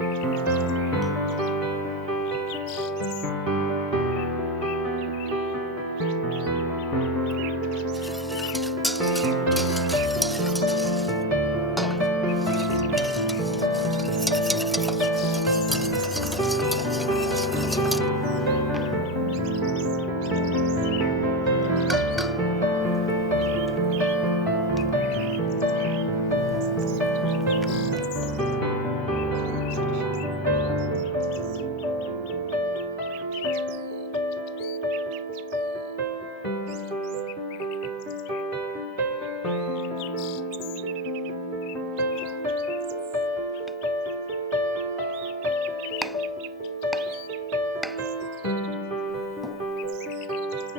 Música